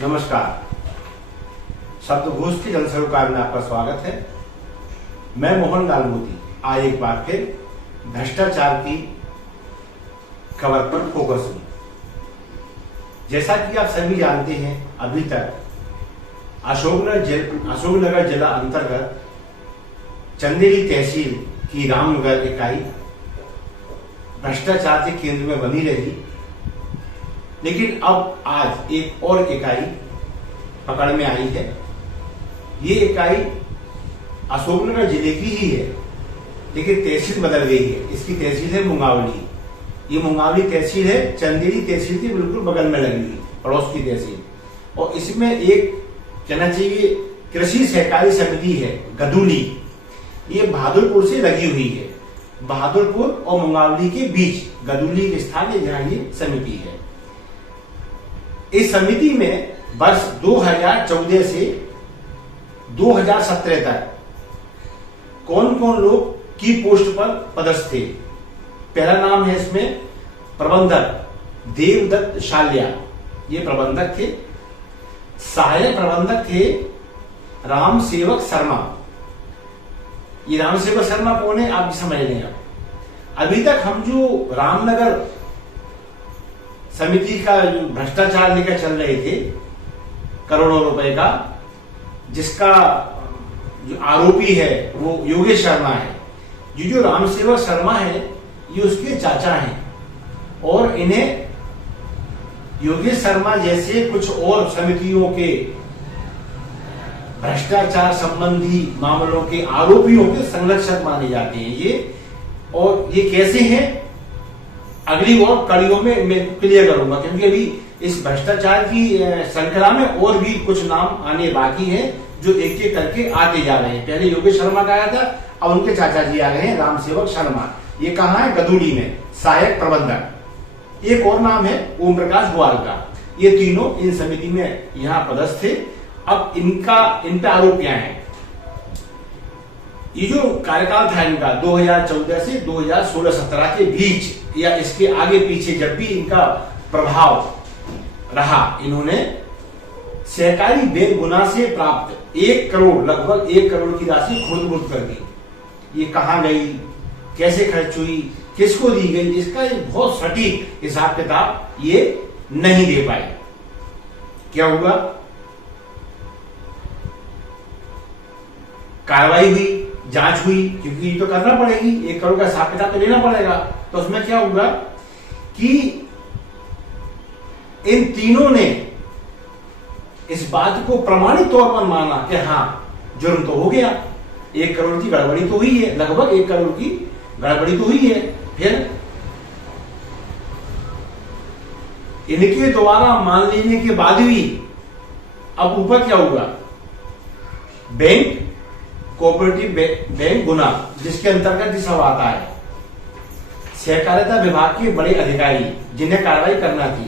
नमस्कार। शब्दघोष की जनसरोकार में आपका स्वागत है। मैं मोहन लाल मोदी आज एक बार फिर भ्रष्टाचार की खबर पर फोकस हूं। जैसा कि आप सभी जानते हैं, अभी तक अशोकनगर जिला अंतर्गत चंदेरी तहसील की रामनगर इकाई भ्रष्टाचार के केंद्र में बनी रही, लेकिन अब आज एक और इकाई पकड़ में आई है। ये इकाई अशोकनगर जिले की ही है, लेकिन तहसील बदल गई है। इसकी तहसील है मुंगावली। ये मुंगावली तहसील है, चंदेरी तहसील के बिल्कुल बगल में लगी हुई पड़ोस की तहसील। और इसमें एक कहना चाहिए कृषि सहकारी समिति है गदुली। ये बहादुरपुर से लगी हुई है। बहादुरपुर और मुंगावली के बीच गदुली के स्थान है जहां ये समिति है। इस समिति में वर्ष 2014 से 2017 तक कौन कौन लोग की पोस्ट पर पदस्थ थे। पहला नाम है इसमें प्रबंधक देवदत्त शाल्या, ये प्रबंधक थे। सहायक प्रबंधक थे रामसेवक शर्मा। ये रामसेवक शर्मा कौन है आप समझ लें। अभी तक हम जो रामनगर समिति का जो भ्रष्टाचार लेकर चल रहे थे करोड़ों रुपए का, जिसका जो आरोपी है वो योगेश शर्मा है। ये जो रामसेवक शर्मा है ये उसके चाचा हैं और इन्हें योगेश शर्मा जैसे कुछ और समितियों के भ्रष्टाचार संबंधी मामलों के आरोपियों के संरक्षक माने जाते हैं ये। और ये कैसे हैं अगली और कड़ियों में मैं क्लियर करूंगा, क्योंकि अभी इस भ्रष्टाचार की श्रृंखला में और भी कुछ नाम आने बाकी हैं जो एक एक करके आते जा रहे हैं। पहले योगेश शर्मा का आया था, अब उनके चाचा जी आ गए हैं रामसेवक शर्मा। ये कहाँ है? गदुली में सहायक प्रबंधक। एक और नाम है ओम प्रकाश ग्वाल का। ये तीनों इन समिति में यहाँ पदस्थ थे। अब इन पे आरोप क्या है? ये जो कार्यकाल था इनका 2014 से 2016-17 के बीच या इसके आगे पीछे जब भी इनका प्रभाव रहा, इन्होंने सहकारी बैंक गुना से प्राप्त 1 करोड़ लगभग 1 करोड़ की राशि खुर्द-बुर्द कर दी। ये कहां गई, कैसे खर्च हुई, किसको दी गई, इसका एक बहुत सटीक हिसाब किताब ये नहीं दे पाए। क्या हुआ? कार्रवाई हुई, जांच हुई, क्योंकि ये तो करना पड़ेगी, 1 करोड़ का हिसाब किताब तो लेना पड़ेगा। तो उसमें क्या होगा कि इन तीनों ने इस बात को प्रमाणित तौर पर माना कि हाँ जुर्म तो हो गया, 1 करोड़ की गड़बड़ी तो हुई है, लगभग 1 करोड़ की गड़बड़ी तो हुई है। फिर इनके द्वारा मान लेने के बाद भी अब ऊपर क्या होगा? बैंक कोऑपरेटिव बैंक गुना, जिसके अंतर्गत ये सब आता है। सहकारिता विभाग के बड़े अधिकारी जिन्हें कार्रवाई करना थी,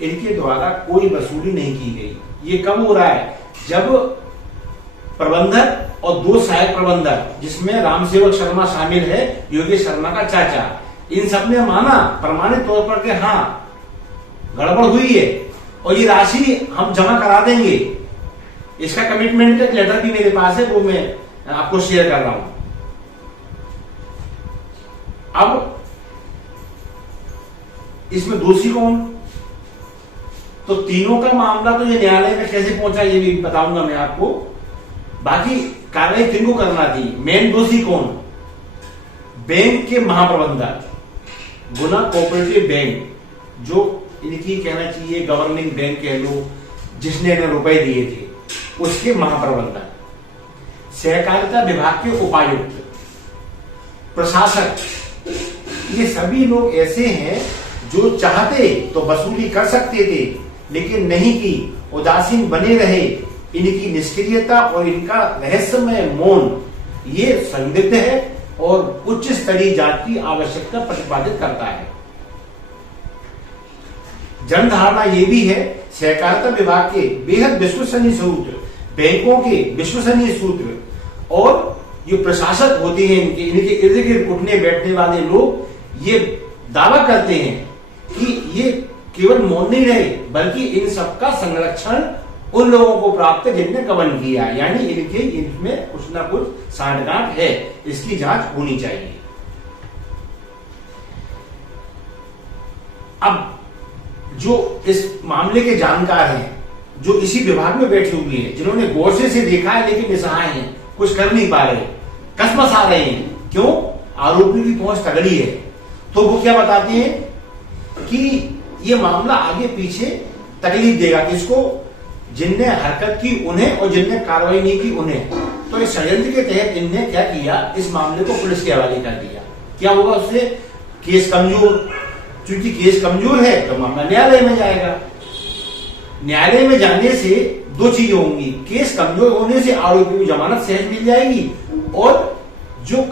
इनके द्वारा कोई वसूली नहीं की गई। ये कब हो रहा है? जब प्रबंधक और 2 सहायक प्रबंधक, जिसमें रामसेवक शर्मा शामिल है, योगेश शर्मा का चाचा, इन सब ने माना प्रमाणित तौर पर कि हाँ गड़बड़ हुई है और ये राशि हम जमा करा देंगे। इसका कमिटमेंट का लेटर भी मेरे पास है, वो मैं आपको शेयर कर रहा हूं। अब इसमें दोषी कौन? तो तीनों का मामला तो ये न्यायालय में कैसे पहुंचा ये भी बताऊंगा मैं आपको। बाकी कार्रवाई किनको करना थी? मेन दोषी कौन? बैंक के महाप्रबंधक गुना कोऑपरेटिव बैंक, जो इनकी कहना चाहिए गवर्निंग बैंक कह लो, जिसने इन्हें रुपए दिए थे, उसके महाप्रबंधक, सहकारिता विभाग के उपायुक्त, प्रशासक, ये सभी लोग ऐसे हैं जो चाहते तो वसूली कर सकते थे लेकिन नहीं की, उदासीन बने रहे। इनकी निष्क्रियता और इनका रहस्यमय मौन ये संदिग्ध है और उच्च स्तरीय जांच की आवश्यकता प्रतिपादित करता है। जनधारणा ये भी है सहकारिता विभाग के बेहद विश्वसनीय सूत्र, बैंकों के विश्वसनीय सूत्र और जो प्रशासक होते हैं इनके इर्द गिर्द उठने बैठने वाले लोग ये दावा करते हैं कि ये केवल मौन नहीं रहे, बल्कि इन सबका संरक्षण उन लोगों को प्राप्त है जिनने गबन किया, यानी इनमें कुछ ना कुछ सांठगांठ है, इसकी जांच होनी चाहिए। अब जो इस मामले के जानकार हैं, जो इसी विभाग में बैठे हुए हैं, जिन्होंने गौर से देखा है लेकिन निसहाय हैं, कुछ कर नहीं पा रहे, कसमस आ रहे हैं, क्यों? आरोपी की पहुंच तगड़ी है, तो वो क्या बताते हैं कि ये मामला आगे पीछे तकलीफ देगा किसको? जिनने हरकत की उन्हें और जिनने कार्रवाई नहीं की उन्हें। तो इस षड्यंत्र के तहत इनने क्या किया, इस मामले को पुलिस के हवाले कर दिया। क्या होगा उससे? केस कमजोर, क्योंकि केस कमजोर है तो मामला न्यायालय में जाएगा। न्यायालय में जाने से दो चीजें होंगी, केस कमजोर होने से आरोपी को जमानत सहज मिल जाएगी, और जो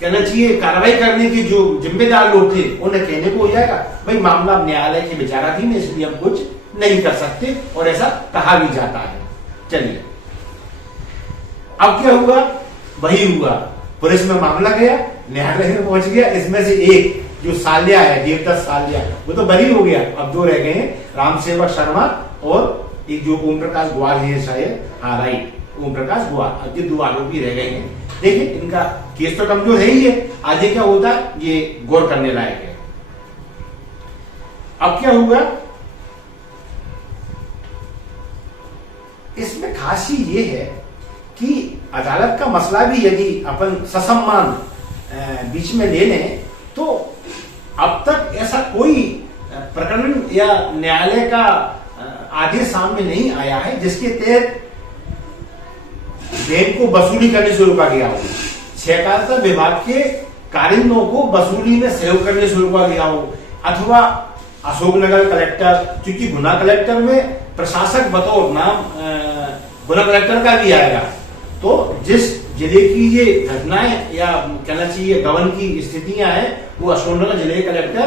कहना चाहिए कार्रवाई करने के जो जिम्मेदार लोग थे उन्हें कहने को हो जाएगा भाई मामला न्यायालय के विचाराधीन है, इसलिए हम कुछ नहीं कर सकते, और ऐसा कहा भी जाता है। चलिए अब क्या हुआ? वही हुआ, पुलिस में मामला गया, न्यायालय में पहुंच गया। इसमें से एक जो साल्या है, देवदत्त साल्या, वो तो बरी हो गया। अब दो रह गए हैं, रामसेवक शर्मा और एक जो ओम प्रकाश गुआर है शायद, हाँ राइट, ओम प्रकाश गुआर। अब ये दो आरोपी रह गए हैं। देखिए इनका केस तो कमजोर है ही है, आगे क्या होता है ये गौर करने लायक है। अब क्या हुआ, इसमें खासी ये है कि अदालत का मसला भी यदि अपन ससम्मान बीच में ले लें तो अब तक ऐसा कोई प्रकरण या न्यायालय का आदेश सामने नहीं आया है जिसके तहत बैंक को वसूली करने से रोका गया हो, सहकारिता विभाग के कारिंदों को वसूली में सहयोग करने से रोका गया हो, अथवा अशोकनगर कलेक्टर, क्योंकि गुना कलेक्टर में प्रशासक बतौर नाम गुना कलेक्टर का भी आएगा, तो जिस जिले की ये घटनाएं या कहना चाहिए गबन की स्थितियां हैं वो अशोकनगर जिले के कलेक्टर,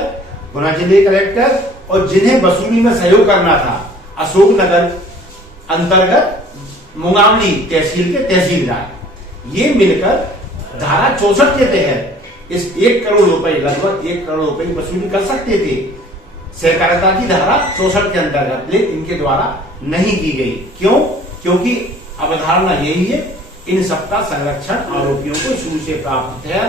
गुना जिले कलेक्टर, और जिन्हें वसूली में सहयोग करना था अशोकनगर अंतर्गत मुंगावली तहसील के तहसीलदार, ये मिलकर धारा 64 के तहत इस 1 करोड़ रुपए, लगभग 1 करोड़ रुपए की वसूली कर सकते थे सहकारिता की धारा 64 के अंतर्गत, लेकिन इनके द्वारा नहीं की गई। क्यों? क्योंकि अवधारणा यही है, इन सबका संरक्षण आरोपियों को शुरू से प्राप्त है,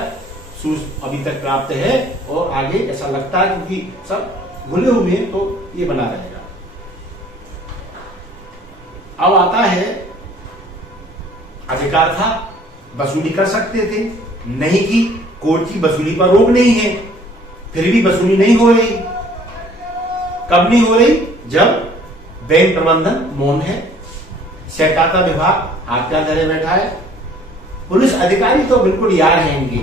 अभी तक प्राप्त है, और आगे ऐसा लगता है क्योंकि सब भूले हुए हैं तो ये बना रहेगा। अब आता है अधिकार था, वसूली कर सकते थे, नहीं की, कोर्ट की वसूली पर रोक नहीं है, फिर भी वसूली नहीं हो रही। कब नहीं हो रही? जब बैंक प्रबंधन मौन है, सहकारिता विभाग हाथ पे धरे बैठा है, पुलिस अधिकारी तो बिल्कुल यार हैं इनके,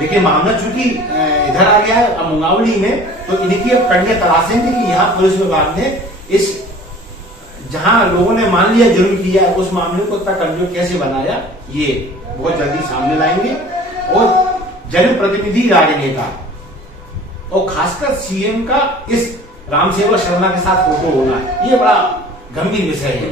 लेकिन मामला चूंकि इधर आ गया है मुंगावली में, तो इनकी अब कड़ियां तलाशेंगे कि यहाँ पुलिस विभाग ने इस जहां लोगों ने मान लिया जुर्म किया उस मामले को इतना कमजोर कैसे बनाया, ये बहुत जल्दी सामने लाएंगे। और जनप्रतिनिधि राजनेता और खासकर सीएम का इस रामसेवक शर्मा के साथ फोटो होना, ये बड़ा गंभीर विषय है।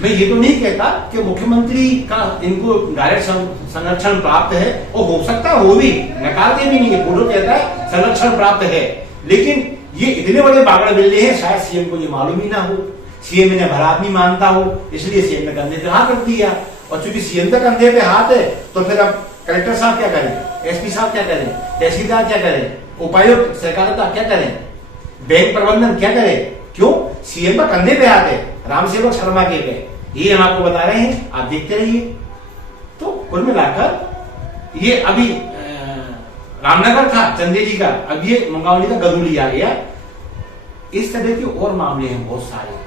मैं ये तो नहीं कहता कि मुख्यमंत्री का इनको डायरेक्ट संरक्षण प्राप्त है, और हो सकता हो भी, नकारते भी नहीं है, फोटो कहता है संरक्षण प्राप्त है, लेकिन ये इतने बड़े बागड़ बिल्ले हैं, शायद सीएम को ये मालूम ही ना हो, सीएम इन्हें भला आदमी मानता हो, इसलिए सीएम ने कंधे पे हाथ रख दिया। और चूंकि सीएम का कंधे पे हाथ है तो फिर अब कलेक्टर साहब क्या करें, एसपी साहब क्या करें, तहसीलदार क्या करें, उपायुक्त सहकारिता क्या करें, बैंक प्रबंधन क्या करे? क्यों? सीएम का कंधे पे हाथ है, रामसेवक शर्मा के पे, ये हम आपको बता रहे हैं, आप देखते रहिए। तो कुल मिलाकर ये अभी रामनगर था चंदे जी का, अब ये मुंगावली का गदूली आ गया। इस तरह के और मामले हैं बहुत सारे,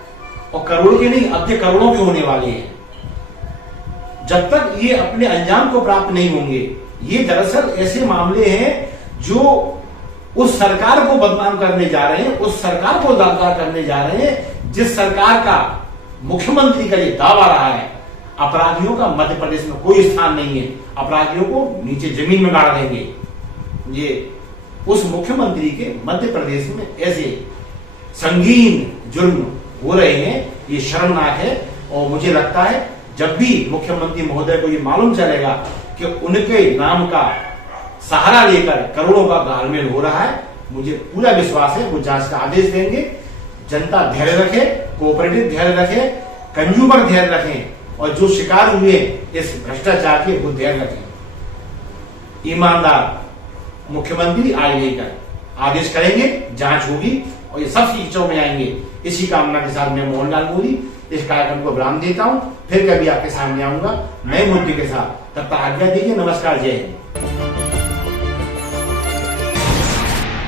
और करोड़ों के नहीं, अब ये करोड़ों के होने वाले हैं जब तक ये अपने अंजाम को प्राप्त नहीं होंगे। ये दरअसल ऐसे मामले हैं जो उस सरकार को बदनाम करने जा रहे हैं, उस सरकार को दागदार करने जा रहे हैं जिस सरकार का मुख्यमंत्री का ये दावा रहा है अपराधियों का मध्य प्रदेश में कोई स्थान नहीं है, अपराधियों को नीचे जमीन में गाड़ देंगे। ये उस मुख्यमंत्री के मध्य प्रदेश में ऐसे संगीन जुर्म हो रहे हैं, ये शर्मनाक है। और मुझे लगता है जब भी मुख्यमंत्री महोदय को ये मालूम चलेगा कि उनके नाम का सहारा लेकर करोड़ों का घालमेल हो रहा है, मुझे पूरा विश्वास है वो जांच का आदेश देंगे। जनता धैर्य रखे, कोऑपरेटिव धैर्य रखे, कंज्यूमर धैर्य रखें और जो शिकार हुए इस भ्रष्टाचार के वो धैर्य रखें। ईमानदार मुख्यमंत्री आज लेकर आदेश करेंगे, जांच होगी और ये सब चीजों में आएंगे। इसी कामना के साथ मैं मोहनलाल मोदी इस कार्यक्रम को विराम देता हूं। फिर कभी आपके सामने आऊंगा नए मुद्दे के साथ। तब तक आज्ञा दीजिए। नमस्कार, जय हिंद।